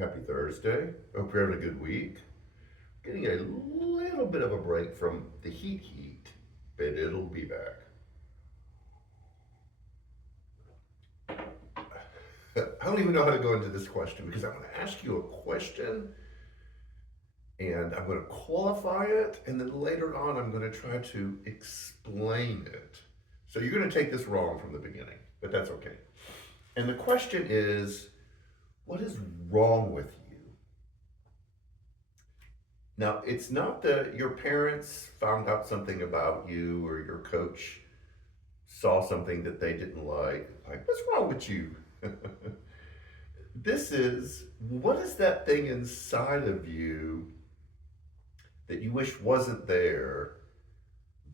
Happy Thursday. Hope you're having a good week. Getting a little bit of a break from the heat, but it'll be back. I don't even know how to go into this question because I'm going to ask you a question and I'm going to qualify it, and then later on I'm going to try to explain it. So you're going to take this wrong from the beginning, but that's okay. And the question is, what is wrong with you? Now, it's not that your parents found out something about you or your coach saw something that they didn't like. Like, what's wrong with you? This is, what is that thing inside of you that you wish wasn't there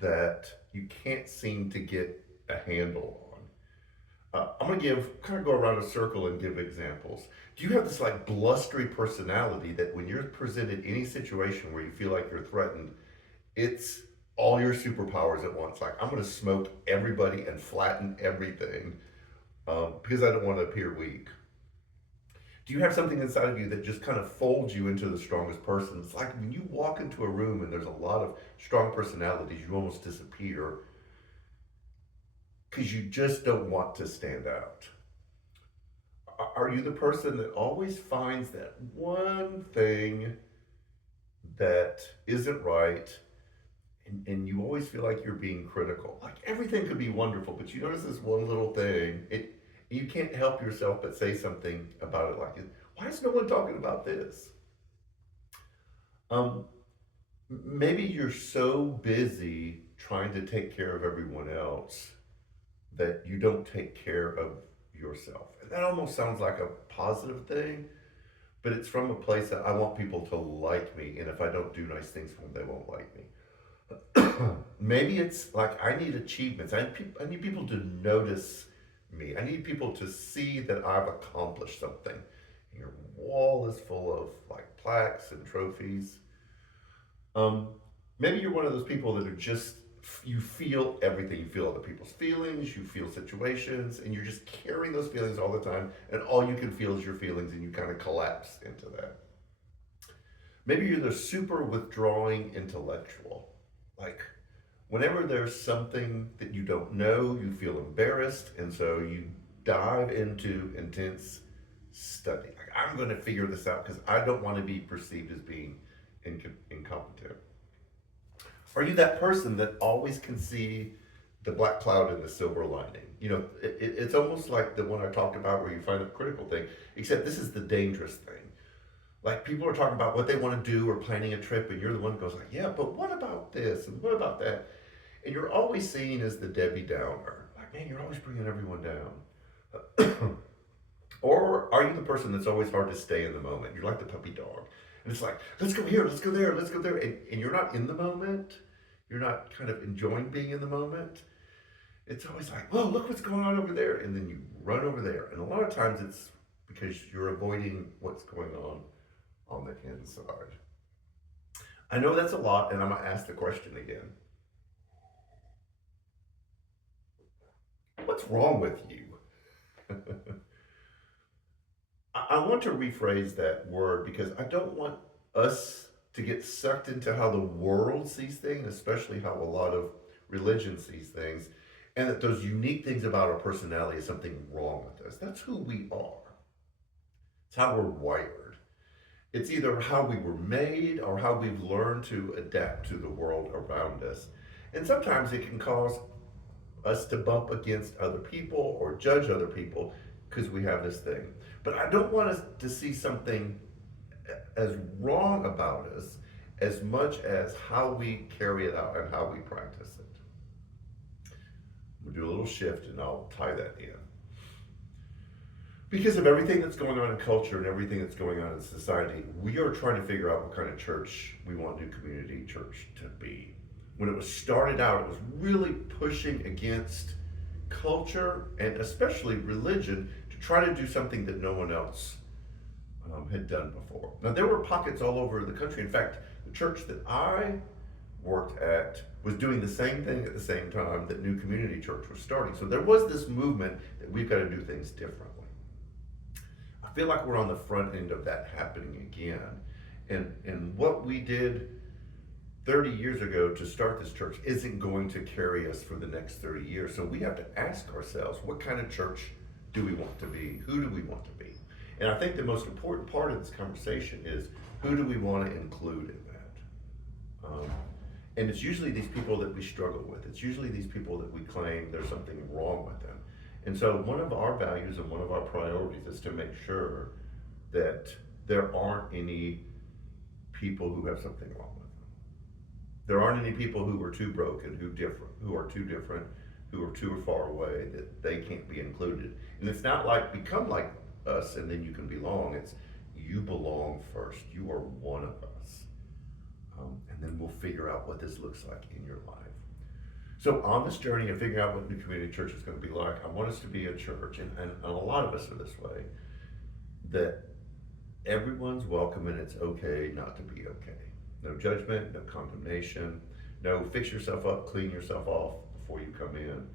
that you can't seem to get a handle on? I'm gonna kind of go around a circle and give examples. Do you have this like blustery personality that when you're presented any situation where you feel like you're threatened, it's all your superpowers at once? Like, I'm gonna smoke everybody and flatten everything because I don't want to appear weak. Do you have something inside of you that just kind of folds you into the strongest person? It's like when you walk into a room and there's a lot of strong personalities, you almost disappear because you just don't want to stand out. Are you the person that always finds that one thing that isn't right, and you always feel like you're being critical? Like everything could be wonderful, but you notice this one little thing, you can't help yourself but say something about it, like, why is no one talking about this? Um, Maybe you're so busy trying to take care of everyone else that you don't take care of yourself. And that almost sounds like a positive thing, but it's from a place that I want people to like me, and if I don't do nice things for them, they won't like me. Maybe it's like I need achievements. I need people to notice me. I need people to see that I've accomplished something. And your wall is full of like plaques and trophies. Um, Maybe you're one of those people that are just, you feel everything. You feel other people's feelings, you feel situations, and you're just carrying those feelings all the time, and all you can feel is your feelings, and you kind of collapse into that. Maybe you're the super withdrawing intellectual. Like, whenever there's something that you don't know, you feel embarrassed, and so you dive into intense study. Like, I'm going to figure this out because I don't want to be perceived as being incompetent. Are you that person that always can see the black cloud in the silver lining? You know, it's almost like the one I talked about where you find the critical thing, except this is the dangerous thing. Like people are talking about what they want to do or planning a trip, and you're the one who goes like, yeah, but what about this and what about that? And you're always seen as the Debbie Downer. Like, man, you're always bringing everyone down. Or are you the person that's always hard to stay in the moment? You're like the puppy dog. And it's like, let's go here, let's go there, let's go there. And you're not in the moment. You're not kind of enjoying being in the moment. It's always like, whoa, look what's going on over there. And then you run over there. And a lot of times it's because you're avoiding what's going on the inside. I know that's a lot, and I'm going to ask the question again. What's wrong with you? I want to rephrase that word because I don't want us to get sucked into how the world sees things, especially how a lot of religion sees things, and that those unique things about our personality is something wrong with us. That's who we are. It's how we're wired. It's either how we were made or how we've learned to adapt to the world around us. And sometimes it can cause us to bump against other people or judge other people because we have this thing. But I don't want us to see something as wrong about us as much as how we carry it out and how we practice it. We'll do a little shift and I'll tie that in. Because of everything that's going on in culture and everything that's going on in society, we are trying to figure out what kind of church we want New Community Church to be. When it was started out, it was really pushing against culture and especially religion to try to do something that no one else had done before. Now, there were pockets all over the country. In fact, the church that I worked at was doing the same thing at the same time that New Community Church was starting. So there was this movement that we've got to do things differently. feel like we're on the front end of that happening again. And what we did 30 years ago to start this church isn't going to carry us for the next 30 years. So we have to ask ourselves, what kind of church do we want to be? Who do we want to be? And I think the most important part of this conversation is, who do we want to include in that? And it's usually these people that we struggle with. It's usually these people that we claim there's something wrong with them. And so one of our values and one of our priorities is to make sure that there aren't any people who have something wrong with them. There aren't any people who are too broken, who are too different, who are too far away that they can't be included. And it's not like become like us and then you can belong. It's you belong first. You are one of us. And then we'll figure out what this looks like in your life. So on this journey of figuring out what New Community Church is going to be like, I want us to be a church, and a lot of us are this way, that everyone's welcome and it's okay not to be okay. No judgment, no condemnation, no fix yourself up, clean yourself off before you come in.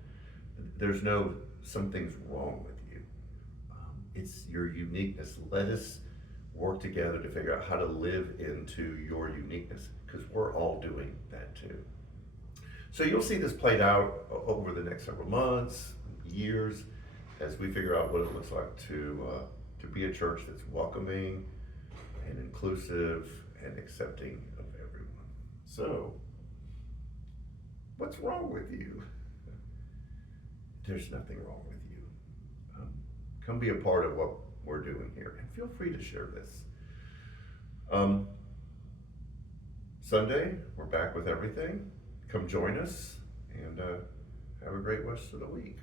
There's no something's wrong with you. It's your uniqueness. Let us work together to figure out how to live into your uniqueness, because we're all doing that too. So you'll see this played out over the next several months, years, as we figure out what it looks like to be a church that's welcoming and inclusive and accepting of everyone. So, what's wrong with you? There's nothing wrong with you. Come be a part of what we're doing here, and feel free to share this. Sunday, we're back with everything. Come join us, and have a great rest of the week.